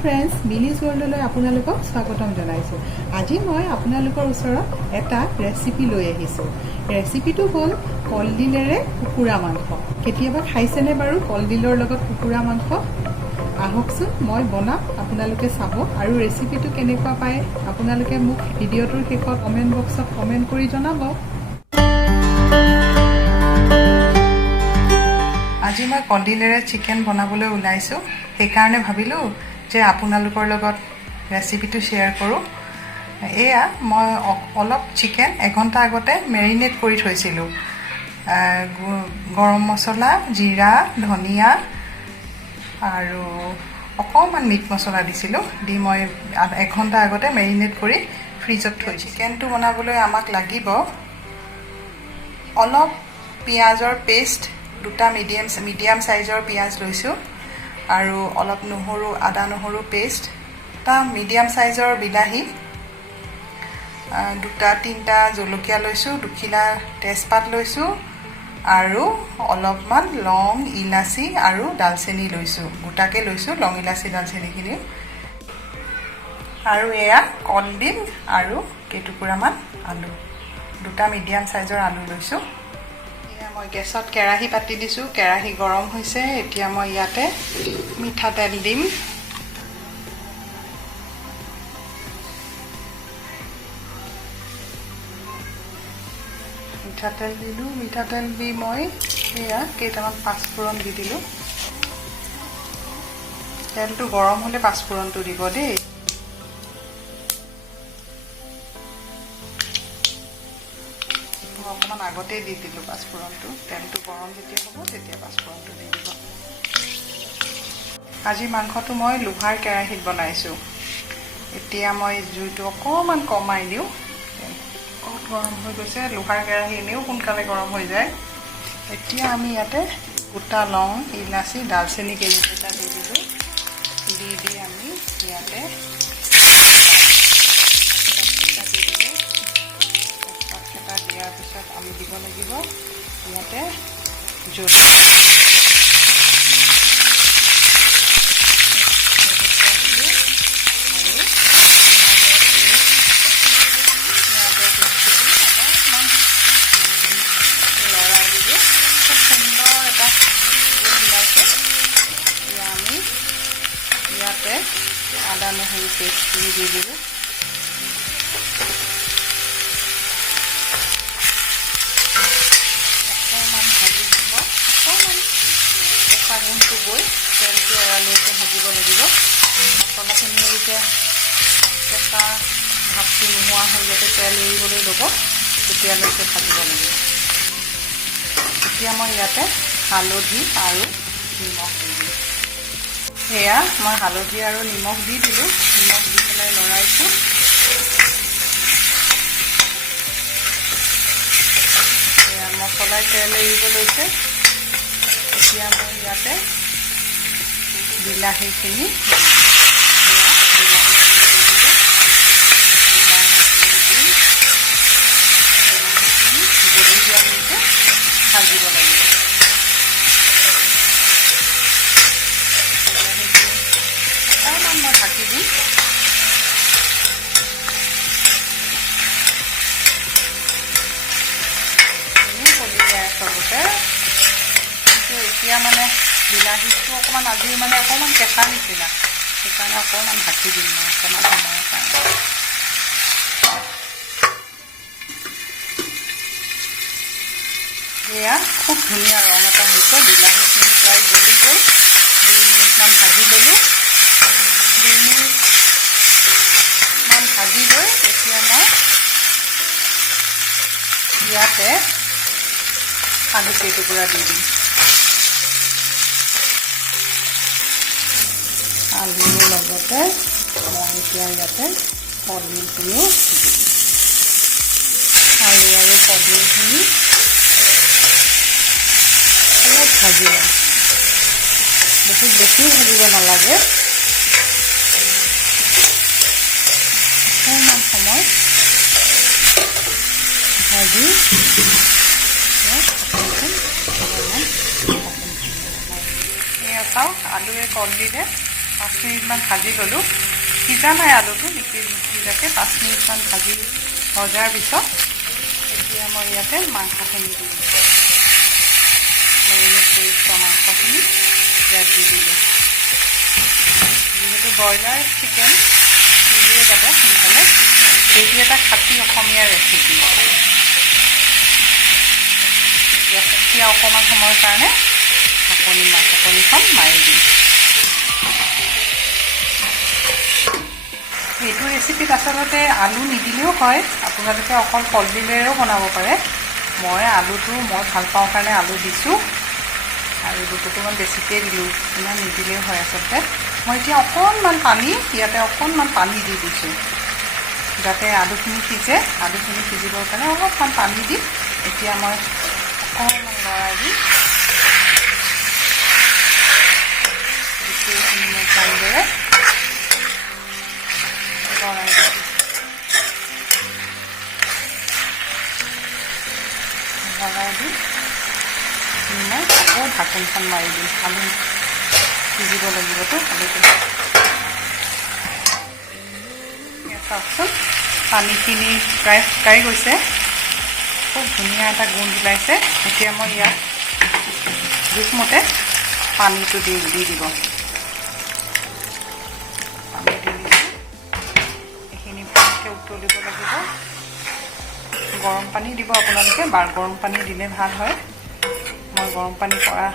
Friends, মিলিজ ৱৰ্ল্ডলৈ আপোনালোকক স্বাগতম জনাইছোঁ। আজি মই আপোনালোকৰ ওচৰত এটা ৰেচিপি লৈ আহিছোঁ। ৰেচিপিটো হ'ল কলডিলেৰে কুকুৰা মাংস। কেতিয়াবা খাইছেনে বাৰু কলডিলৰ লগত কুকুৰা মাংস? আহকচোন মই বনাম, আপোনালোকে চাব আৰু ৰেচিপিটো কেনেকুৱা পায় আপোনালোকে মোক ভিডিঅ'টোৰ শেষত কমেণ্ট বক্সত কমেণ্ট কৰি জনাব। আজি মই কলডিলেৰে চিকেন বনাবলৈ ওলাইছোঁ, সেইকাৰণে ভাবিলোঁ যে আপোনালোকৰ লগত ৰেচিপিটো শ্বেয়াৰ কৰোঁ। এয়া মই অলপ চিকেন এঘণ্টা আগতে মেৰিনেট কৰি থৈছিলোঁ। গৰম মছলা, জিৰা, ধনিয়া আৰু অকণমান মিট মছলা দিছিলোঁ, দি মই এঘণ্টা আগতে মেৰিনেট কৰি ফ্ৰিজত থৈ। চিকেনটো বনাবলৈ আমাক লাগিব অলপ পিঁয়াজৰ পেষ্ট, দুটা মিডিয়াম চাইজৰ পিঁয়াজ লৈছোঁ আৰু অলপ নহৰু, আদা নহৰু পেষ্ট, এটা মিডিয়াম চাইজৰ বিলাহী, তিনিটা জলকীয়া লৈছোঁ, দুখিলা তেজপাত লৈছোঁ আৰু অলপমান লং, ইলাচি আৰু ডালচেনি লৈছোঁ, গোটাকৈ লৈছোঁ লং, ইলাচি, ডালচেনিখিনি। আৰু এয়া কলডিল আৰু কেইটুকুৰামান আলু, দুটা মিডিয়াম চাইজৰ আলু লৈছোঁ। মই গেছত কেৰাহী পাতি দিছোঁ, কেৰাহী গৰম হৈছে। এতিয়া মই ইয়াতে মিঠাতেল দিম। মিঠাতেল দিলোঁ, মিঠাতেল দি মই এয়া কেইটামান পাঁচফোৰণ দি দিলোঁ। তেলটো গৰম হ'লে পাঁচফোৰণটো দিব দেই। অকণমান আগতেই দি দিলোঁ পাঁচফোৰণটো, তেলটো গৰম যেতিয়া হ'ব তেতিয়া পাঁচফোৰণটো দি দিব। আজি মাংসটো মই লোহাৰ কেৰাহীত বনাইছোঁ। এতিয়া মই জুইটো অকণমান কমাই দিওঁ, বহুত গৰম হৈ গৈছে। লোহাৰ কেৰাহী এনেও সোনকালে গৰম হৈ যায়। এতিয়া আমি ইয়াতে গোটা লং, ইলাচি, ডালচেনি কেইটা দি দিলোঁ। দি আমি ইয়াতে দিয়াৰ পিছত আমি দিব লাগিব ইয়াতে জলকীয়া লৰাই দিলোঁ। খুব সুন্দৰ এটা ওলাইছে। এতিয়া আমি ইয়াতে আদা নহৰু পেষ্টখিনি দি দিলোঁ। চাগনটো গৈ তেলটো এৰালৈকে ভাজিব লাগিব। মছলাখিনি এতিয়া কেঁচা ভাপটো নোহোৱা হৈ যাতে তেল এৰিবলৈ ল'ব, তেতিয়ালৈকে ভাজিব লাগিব। এতিয়া মই ইয়াতে হালধি আৰু নিমখ দি দিলোঁ। সেয়া মই হালধি আৰু নিমখ দি দিলোঁ। নিমখ দি পেলাই লৰাইছোঁ। সেয়া মছলাই তেল এৰিব লৈছে। এতিয়া মই ইয়াতে বিলাহীখিনি গলি যোৱালৈকে ভাজিব লাগিব। বিলাহীখিনি অকণমান মই ঢাকি দিম। এনেই গলি যায় চবতে। এতিয়া মানে বিলাহীটো অকণমান আজি মানে অকণমান কেঁচা নিচিনা, সেইকাৰণে অকণমান ঢাকি দিম মই অকণমান সময়ৰ কাৰণে। এয়া খুব ধুনীয়া ৰং এটা হৈছে। বিলাহীখিনি প্ৰায় গলি গ'ল। 2 মিনিটমান ভাজি ল'লোঁ। 2 মিনিটমান ভাজি লৈ এতিয়া মই ইয়াতে আলু কেইটুকুৰা দি দিম। আলুৰ লগতে মই এতিয়া ইয়াতে কলডিলখিনিও দি দিম। আলু আৰু কলডিলখিনি অলপ ভাজি ল'ম। বহুত বেছিও ভাজিব নালাগে, অকণমান সময় ভাজি এয়া চাওক আলুৱে কলডিলে 5 মিনিটমান ভাজি ল'লোঁ। সিজা নাই আলুটো, নিসিজাকৈ 5 মিনিটমান ভজাৰ পিছত এতিয়া মই ইয়াতে মাংসখিনি দিলোঁ। মেৰিনেট কৰি থোৱা মাংসখিনি ইয়াত দি দিলোঁ। যিহেতু ব্ৰইলাৰ চিকেন সিজিয়ে যাব সোনকালে, এইটো এটা খাটি অসমীয়া ৰেচিপি। এতিয়া অকণমান সময়ৰ কাৰণে ঢাকনিখন মাৰি দিম। এইটো ৰেচিপিত আচলতে আলু নিদিলেও হয়, আপোনালোকে অকল কলডিলেৰেও বনাব পাৰে। মই ভাল পাওঁ কাৰণে আলু দিছোঁ আৰু দুটুকুৰমান বেছিকৈ দিলোঁ, ইমান নিদিলেও হয় আচলতে। মই এতিয়া অকণমান পানী দি দিছোঁ যাতে আলুখিনি সিজে। আলুখিনি সিজিবৰ কাৰণে অলপমান পানী দি এতিয়া মই অকণমান লৰাই দি গোটেইখিনি মই ভালদৰে লৰাই দিছোঁ। লৰাই দি মই আকৌ ঢাকনখন মাৰি দিম। আলু সিজিব লাগিবতো আলুটো। চাওকচোন পানীখিনি প্ৰায় শুকাই গৈছে, খুব ধুনীয়া এটা গোন্ধ ওলাইছে। এতিয়া মই ইয়াত জোখমতে পানীটো দি দিব। পানী দি দিছোঁ, এইখিনি ভালকৈ উতলিব লাগিব। গৰম পানী দিব আপোনালোকে, গৰম পানী দিলে ভাল হয়। মই গৰম পানী কৰা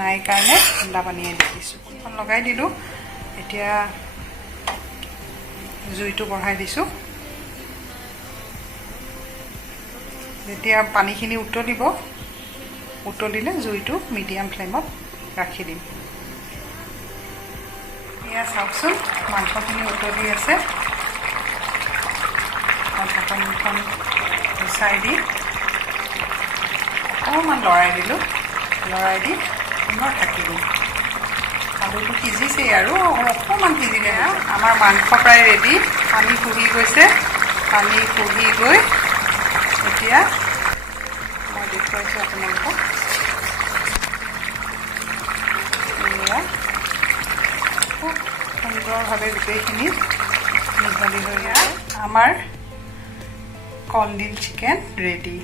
নাই কাৰণে ঠাণ্ডা পানীয়ে দি দিছোঁ। এখন লগাই দিলোঁ। এতিয়া জুইটো বঢ়াই দিছোঁ। যেতিয়া পানীখিনি উতলিলে জুইটো মিডিয়াম ফ্লেমত ৰাখি দিম। এয়া চাওকচোন মাংসখিনি উতলি আছে। ঢাকনিখন গুচাই দি অকণমান লৰাই দিলোঁ। লৰাই দি পুনৰ ঢাকি দিম। আলুটো সিজিছেই আৰু অকণমান সিজিলে আমাৰ মাংস প্ৰায় ৰেডি। পানী শুহি গৈছে। পানী শুহি গৈ এতিয়া মই দেখুৱাইছোঁ আপোনালোকক। এয়া খুব সুন্দৰভাৱে গোটেইখিনি মিহলি হৈ আমাৰ কলডিল চিকেন ৰেডি।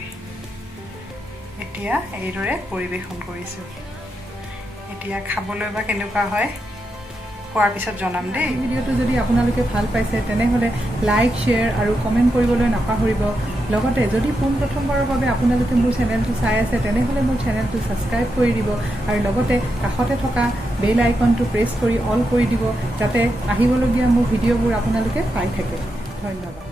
এতিয়া এইদৰে পৰিৱেশন কৰিছোঁ। এতিয়া খাবলৈ বা কেনেকুৱা হয় খোৱাৰ পিছত জনাম দেই। ভিডিঅ'টো যদি আপোনালোকে ভাল পাইছে তেনেহ'লে লাইক, শ্বেয়াৰ আৰু কমেণ্ট কৰিবলৈ নাপাহৰিব। লগতে যদি পোনপ্ৰথমবাৰৰ বাবে আপোনালোকে মোৰ চেনেলটো চাই আছে তেনেহ'লে মোৰ চেনেলটো ছাবস্ক্ৰাইব কৰি দিব আৰু লগতে কাষতে থকা বেল আইকনটো প্ৰেছ কৰি অল কৰি দিব, যাতে আহিবলগীয়া মোৰ ভিডিঅ'বোৰ আপোনালোকে পাই থাকে। ধন্যবাদ।